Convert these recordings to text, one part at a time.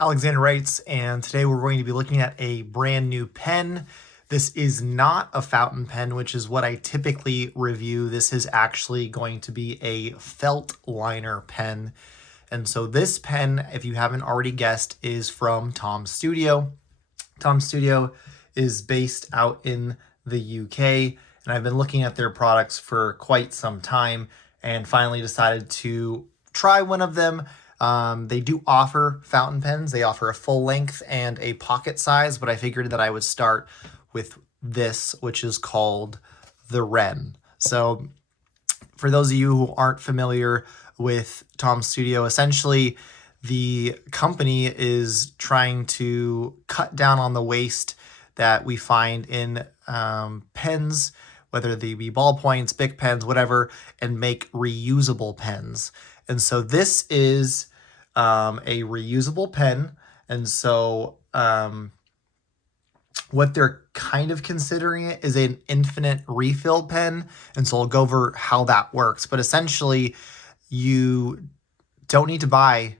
Alexander writes, and today we're going to be looking at a brand new pen. This is not a fountain pen, which is what I typically review. This is actually going to be a felt liner pen. And so this pen, if you haven't already guessed, is from Tom Studio. Tom Studio is based out in the UK, and I've been looking at their products for quite some time and finally decided to try one of them. They do offer fountain pens. They offer a full length and a pocket size, but I figured that I would start with this, which is called the Wren. So for those of you who aren't familiar with Tom Studio, essentially the company is trying to cut down on the waste that we find in pens, whether they be ballpoints, Bic pens, whatever, and make reusable pens. And so this is a reusable pen. And so what they're kind of considering it is an infinite refill pen. And so I'll go over how that works. But essentially, you don't need to buy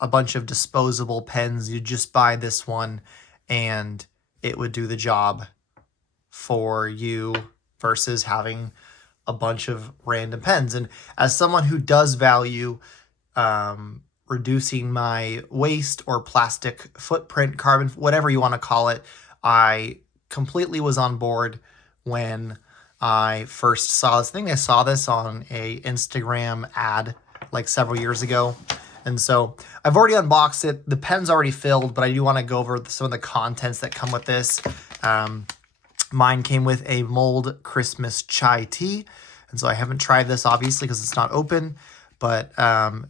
a bunch of disposable pens. You just buy this one and it would do the job for you versus having a bunch of random pens. And as someone who does value reducing my waste or plastic footprint, carbon, whatever you want to call it, I completely was on board when I first saw this thing. I saw this on a Instagram ad like several years ago. And so I've already unboxed it. The pen's already filled, but I do want to go over some of the contents that come with this. Mine came with a mulled Christmas chai tea. And so I haven't tried this, obviously, because it's not open. But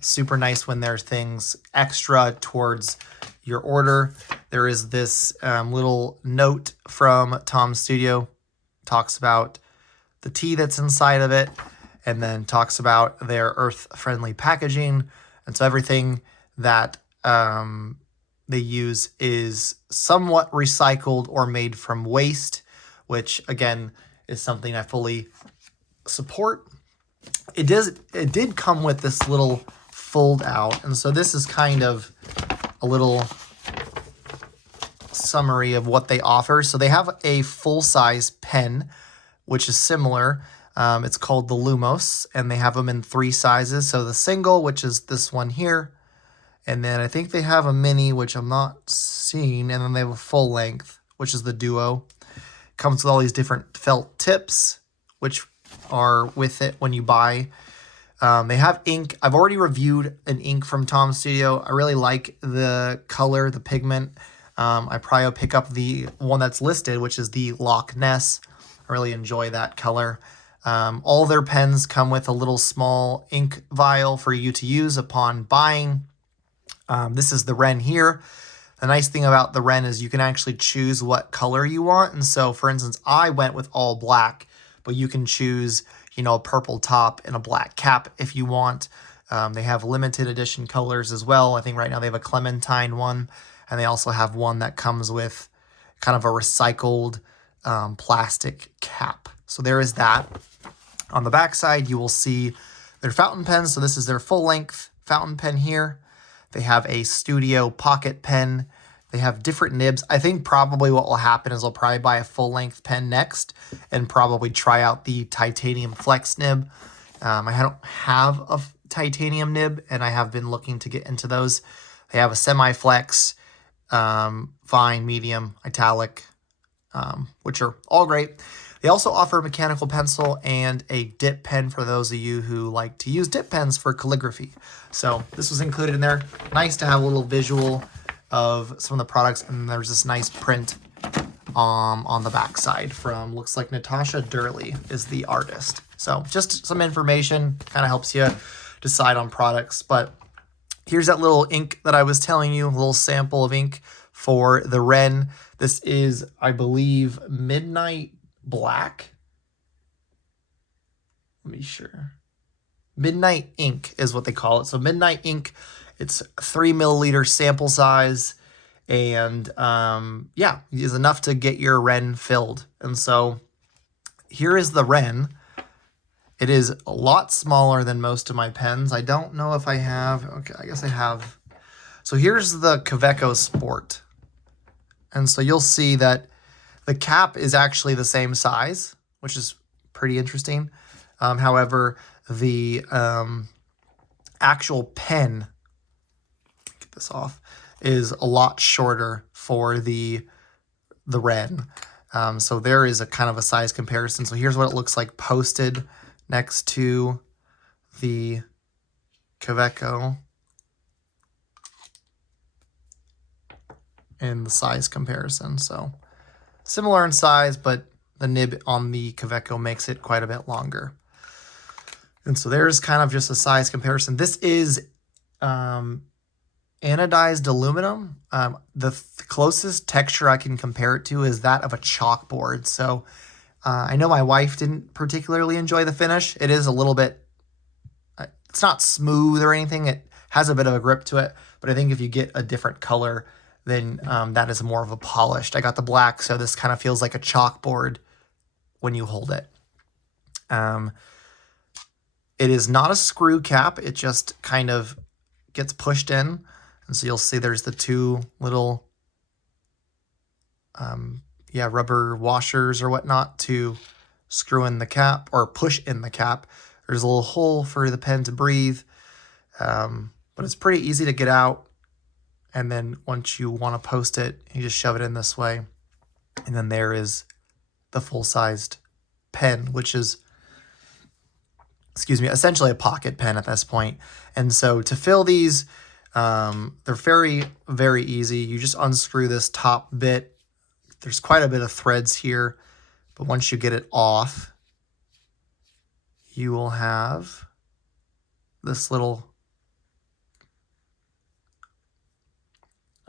super nice when there's things extra towards your order. There is this little note from Tom Studio. Talks about the tea that's inside of it. And then talks about their earth-friendly packaging. And so everything that they use is somewhat recycled or made from waste, which again is something I fully support. It did come with this little fold out, and so this is kind of a little summary of what they offer. So they have a full-size pen, which is similar. It's called the Lumos, and they have them in 3 sizes. So the single, which is this one here, and then I think they have a mini, which I'm not seeing, and then they have a full length, which is the Duo. Comes with all these different felt tips, which are with it when you buy. They have ink. I've already reviewed an ink from Tom Studio. I really like the color, the pigment. I probably will pick up the one that's listed, which is the Loch Ness. I really enjoy that color. All their pens come with a little small ink vial for you to use upon buying. This is the Wren here. The nice thing about the Wren is you can actually choose what color you want. And so, for instance, I went with all black, but you can choose, a purple top and a black cap if you want. They have limited edition colors as well. I think right now they have a clementine one, and they also have one that comes with kind of a recycled plastic cap. So there is that. On the back side, you will see their fountain pens. So this is their full-length fountain pen here. They have a Studio pocket pen. They have different nibs. I think probably what will happen is I'll probably buy a full-length pen next and probably try out the titanium flex nib. I don't have a titanium nib, and I have been looking to get into those. They have a semi-flex, fine, medium, italic, which are all great. They also offer a mechanical pencil and a dip pen for those of you who like to use dip pens for calligraphy. So this was included in there. Nice to have a little visual of some of the products, and there's this nice print on the back side from, looks like Natasha Durley is the artist. So just some information, kind of helps you decide on products. But here's that little ink that I was telling you, a little sample of ink for the Wren. This is, I believe, Midnight Black. Let me be sure. Midnight Ink is what they call it. So Midnight Ink, it's 3 milliliter sample size, and is enough to get your Wren filled. And so here is the Wren. It is a lot smaller than most of my pens. I don't know if I have, okay, I guess I have. So here's the Kaveco Sport. And so you'll see that the cap is actually the same size, which is pretty interesting. However, the actual pen, get this off, is a lot shorter for the Wren. So there is a kind of a size comparison. So here's what it looks like posted next to the Kaveco in the size comparison. So similar in size, but the nib on the Kaveco makes it quite a bit longer. And so there's kind of just a size comparison. This is anodized aluminum. The closest texture I can compare it to is that of a chalkboard. So I know my wife didn't particularly enjoy the finish. It is a little bit, it's not smooth or anything. It has a bit of a grip to it, but I think if you get a different color, then that is more of a polished. I got the black, so this kind of feels like a chalkboard when you hold it. It is not a screw cap. It just kind of gets pushed in. And so you'll see there's the two little rubber washers or whatnot to screw in the cap or push in the cap. There's a little hole for the pen to breathe, but it's pretty easy to get out. And then once you want to post it, you just shove it in this way. And then there is the full-sized pen, which is, essentially a pocket pen at this point. And so to fill these, they're very, very easy. You just unscrew this top bit. There's quite a bit of threads here, but once you get it off, you will have this little,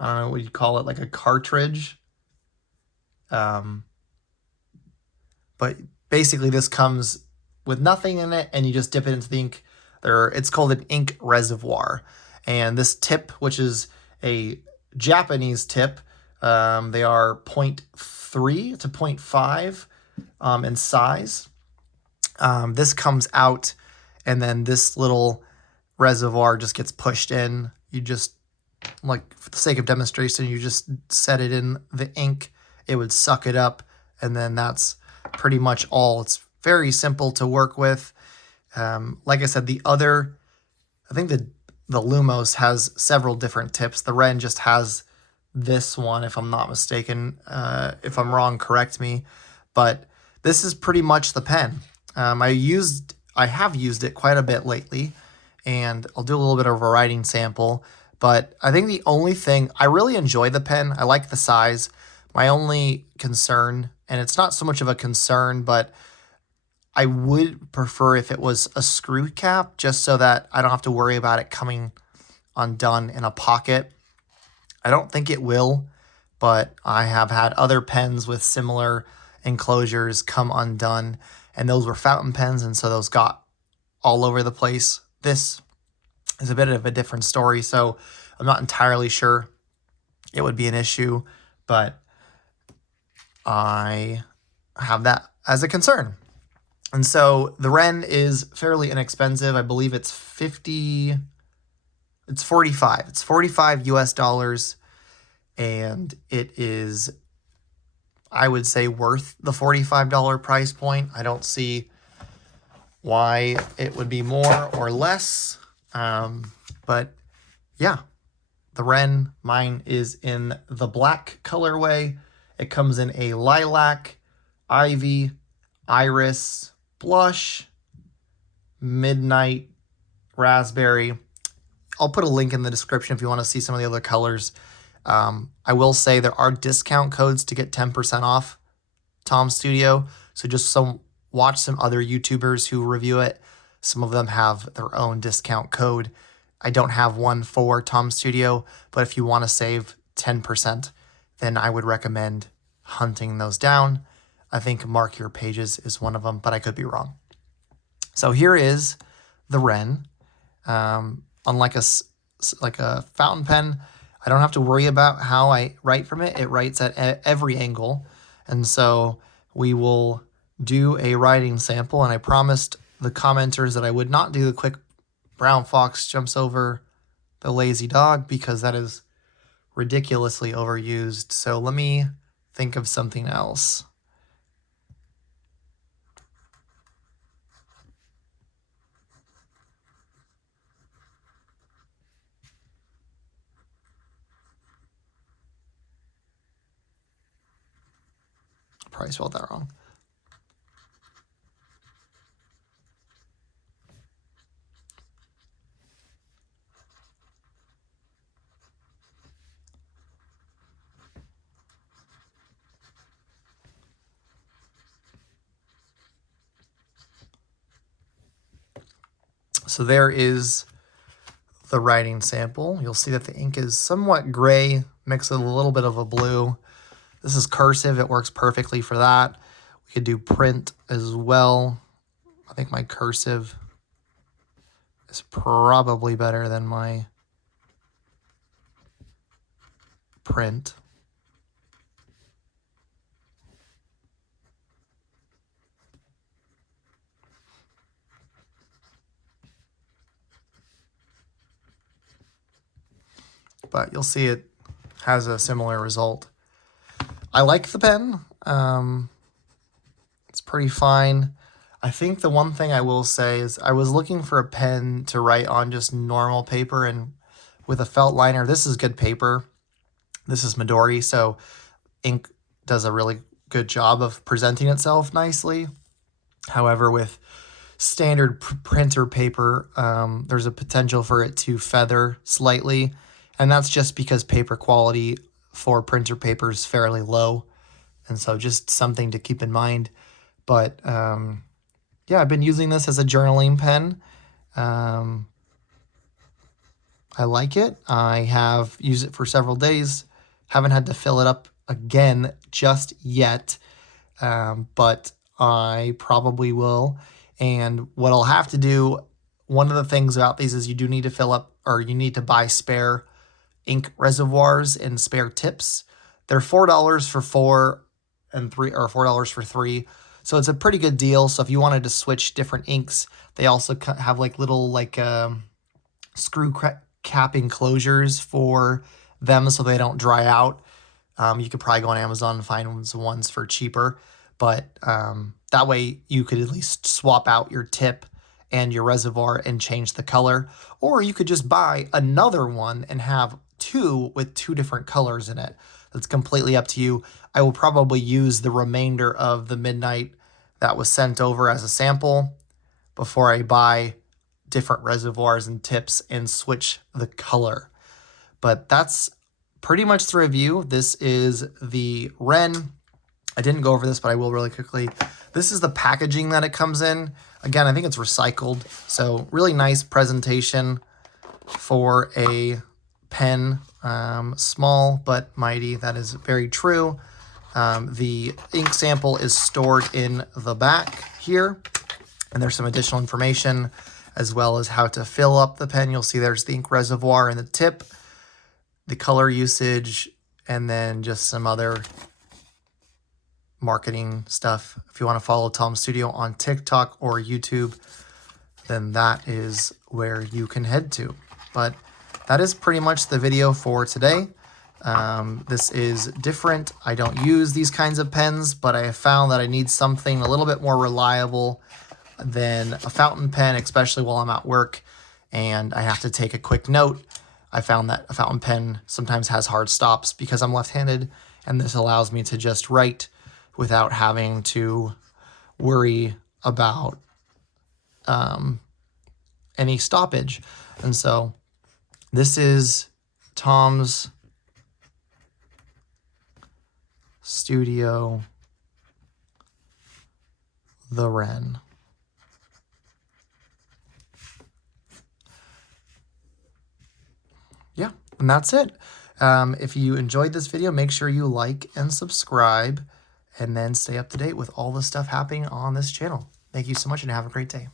I don't know what you call it, like a cartridge. But basically this comes with nothing in it, and you just dip it into the ink. It's called an ink reservoir. And this tip, which is a Japanese tip, they are 0.3 to 0.5 in size. This comes out, and then this little reservoir just gets pushed in. You just, like for the sake of demonstration, you just set it in the ink. It would suck it up, and then that's pretty much all. It's very simple to work with. Like I said, I think the Lumos has several different tips. The Wren just has this one, if I'm not mistaken. If I'm wrong, correct me. But this is pretty much the pen. I have used it quite a bit lately, and I'll do a little bit of a writing sample. But I think the only thing, I really enjoy the pen. I like the size. My only concern, and it's not so much of a concern, but I would prefer if it was a screw cap, just so that I don't have to worry about it coming undone in a pocket. I don't think it will, but I have had other pens with similar enclosures come undone, and those were fountain pens, and so those got all over the place. This is a bit of a different story, so I'm not entirely sure it would be an issue, but I have that as a concern. And so the Wren is fairly inexpensive. I believe it's 45. It's $45 US, and it is, I would say, worth the $45 price point. I don't see why it would be more or less. But yeah, the Wren, mine is in the black colorway. It comes in a lilac, ivy, iris, blush, midnight, raspberry. I'll put a link in the description if you want to see some of the other colors. I will say there are discount codes to get 10% off Tom Studio. So just watch some other YouTubers who review it. Some of them have their own discount code. I don't have one for Tom Studio, but if you want to save 10%, then I would recommend hunting those down. I think Mark Your Pages is one of them, but I could be wrong. So here is the Wren. Unlike a fountain pen, I don't have to worry about how I write from it. It writes at every angle. And so we will do a writing sample, and I promised the commenters that I would not do the quick brown fox jumps over the lazy dog because that is ridiculously overused. So let me think of something else. Probably spelled that wrong. So there is the writing sample. You'll see that the ink is somewhat gray, mixed with a little bit of a blue. This is cursive. It works perfectly for that. We could do print as well. I think my cursive is probably better than my print. But you'll see it has a similar result. I like the pen. It's pretty fine. I think the one thing I will say is I was looking for a pen to write on just normal paper, and with a felt liner, this is good paper. This is Midori, so ink does a really good job of presenting itself nicely. However, with standard printer paper, there's a potential for it to feather slightly, and that's just because paper quality for printer paper is fairly low, and so just something to keep in mind. But yeah, I've been using this as a journaling pen. I like it. I have used it for several days. Haven't had to fill it up again just yet, but I probably will. And what I'll have to do, one of the things about these is you do need to fill up, or you need to buy spare ink reservoirs and spare tips. They're $4 for 4 and 3, or $4 for 3. So it's a pretty good deal. So if you wanted to switch different inks, they also have like little screw cap enclosures for them so they don't dry out. You could probably go on Amazon and find ones for cheaper, but that way you could at least swap out your tip and your reservoir and change the color. Or you could just buy another one and have two with two different colors in it. That's completely up to you. I will probably use the remainder of the Midnight that was sent over as a sample before I buy different reservoirs and tips and switch the color. But that's pretty much the review. This is the Wren. I didn't go over this, but I will really quickly. This is the packaging that it comes in. Again, I think it's recycled. So really nice presentation for a pen. Small but mighty. That is very true. The ink sample is stored in the back here. And there's some additional information as well as how to fill up the pen. You'll see there's the ink reservoir and the tip, the color usage, and then just some other marketing stuff. If you want to follow Tom Studio on TikTok or YouTube, then that is where you can head to. But that is pretty much the video for today. This is different. I don't use these kinds of pens, but I have found that I need something a little bit more reliable than a fountain pen, especially while I'm at work and I have to take a quick note. I found that a fountain pen sometimes has hard stops because I'm left-handed, and this allows me to just write without having to worry about any stoppage. And so this is Tom's Studio, the Wren. Yeah, and that's it. If you enjoyed this video, make sure you like and subscribe, and then stay up to date with all the stuff happening on this channel. Thank you so much and have a great day.